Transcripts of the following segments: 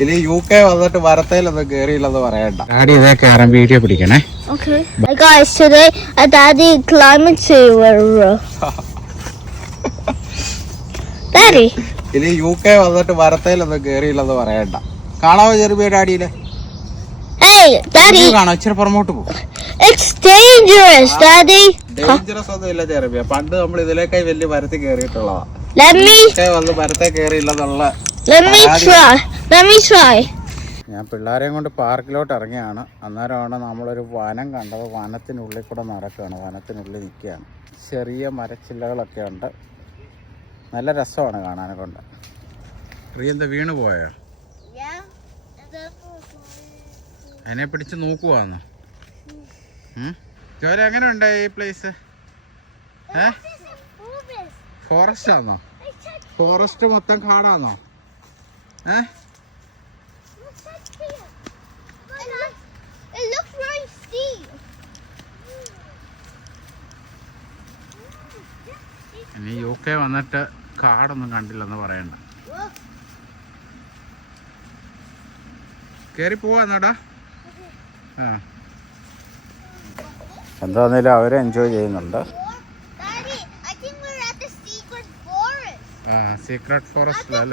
ഇനി U K വന്നിട്ട് വരത്തേലൊന്നും കേറിയില്ലെന്ന് പറയണ്ട ഡാഡി ഇതേ കയറാൻ വീഡിയോ പിടിക്കണേ Okay. Guys, today Daddy. Daddy. ഇനി യു കെ വന്നിട്ട് വരത്തേലൊന്നും കേറിയില്ലെന്ന് പറയണ്ട കാണാവോ ചെറുപ്പിയുടെ ഡാഡിയിലെ Hey, Daddy. കാണാം ഇച്ചിരി പുറമോട്ട് പോകും It's dangerous, Daddy. ഡേഞ്ചറസ് ഒന്നും ഇല്ല പണ്ട് നമ്മൾ ഇതിലേക്കായി വലിയ മരത്തിൽ കേറിയിട്ടുള്ളതാ Let me, ഒക്കെ വന്ന് മരത്തെ കേറിയില്ലെന്നുള്ള let me try. ഞാൻ പിള്ളേരെയും കൊണ്ട് പാർക്കിലോട്ട് ഇറങ്ങിയാണ്. അന്നേരമാണ് നമ്മളൊരു വനം കണ്ടത്. വനത്തിനുള്ളിൽ കൂടെ നടക്കുകയാണ്. വനത്തിനുള്ളിൽ നിൽക്കുകയാണ്. ചെറിയ മരച്ചില്ലകളൊക്കെ ഉണ്ട്. നല്ല രസമാണ് കാണാനെ കൊണ്ട്. എന്താ വീണ് പോയോ. അതിനെ പിടിച്ച് നോക്കുവാന്ന്? ജോലി എങ്ങനെ ഉണ്ട് ഈ പ്ലേസ് ഏ? ഫോറസ്റ്റ് ആണോ ഫോറസ്റ്റ് മൊത്തം കാടാണോ ഏ? It looks very steep. ഇനി യു കെ വന്നിട്ട് കാടൊന്നും കണ്ടില്ലെന്ന് പറയണ്ട. കേറി പോവാന്നോടാ ആ. എന്താന്നേലും അവരെ എൻജോയ് ചെയ്യുന്നുണ്ട്. ആ സീക്രട്ട് ഫോറസ്റ്റ് we're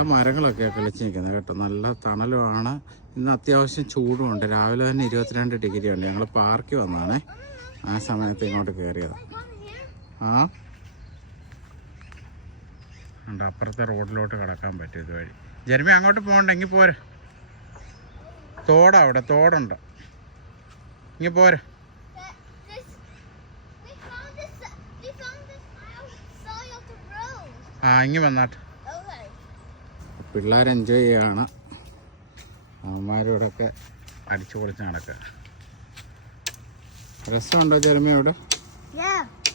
നല്ല മരങ്ങളൊക്കെ കളിച്ച് നിൽക്കുന്നത് കേട്ടോ. നല്ല തണലുമാണ്. ഇന്ന് അത്യാവശ്യം ചൂടുമുണ്ട്. രാവിലെ തന്നെ ഇരുപത്തിരണ്ട് ഡിഗ്രി ഉണ്ട്. ഞങ്ങൾ പാർക്കിൽ വന്നാണ്. ആ സമയത്ത് ഇങ്ങോട്ട് കയറിയത് ആ? ഉണ്ട് അപ്പുറത്തെ റോഡിലോട്ട് കിടക്കാൻ പറ്റും ഇതുവഴി. ജെർമി അങ്ങോട്ട് പോകണ്ടെങ്കിൽ പോരെ. തോടാ അവിടെ. തോടുണ്ട്. ഇങ്ങ് പോരെ. ആ ഇങ്ങ് വന്നാട്ട്. പിള്ളേർ എൻജോയ് ചെയ്യാണ്. അമ്മമാരോടൊക്കെ അടിച്ചു പൊളിച്ച് നടക്കുക രസമുണ്ടോ ചെറുമയോട് പാർക്കിൽ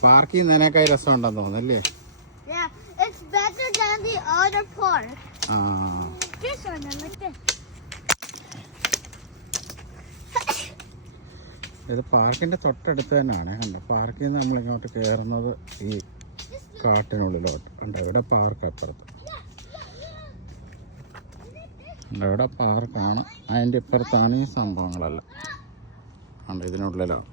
പാർക്ക് ചെയ്യുന്നതിനേക്കായി രസമുണ്ടെന്ന് തോന്നുന്നല്ലേ. ആ. ഇത് പാർക്കിന്റെ തൊട്ടടുത്ത് തന്നെയാണ്. കണ്ടോ? പാർക്കിൽ നിന്ന് നമ്മളിങ്ങോട്ട് കയറുന്നത് ഈ കാട്ടിനുള്ളിലോട്ട്. ഉണ്ട് ഇവിടെ പാർക്ക് അപ്പുറത്ത്. ഇവിടെ പാർക്കാണ് അതിന്റെ ഇപ്പുറത്താണ് ഈ സംഭവങ്ങളെല്ലാം. ഉണ്ട് ഇതിനുള്ളിലാണ്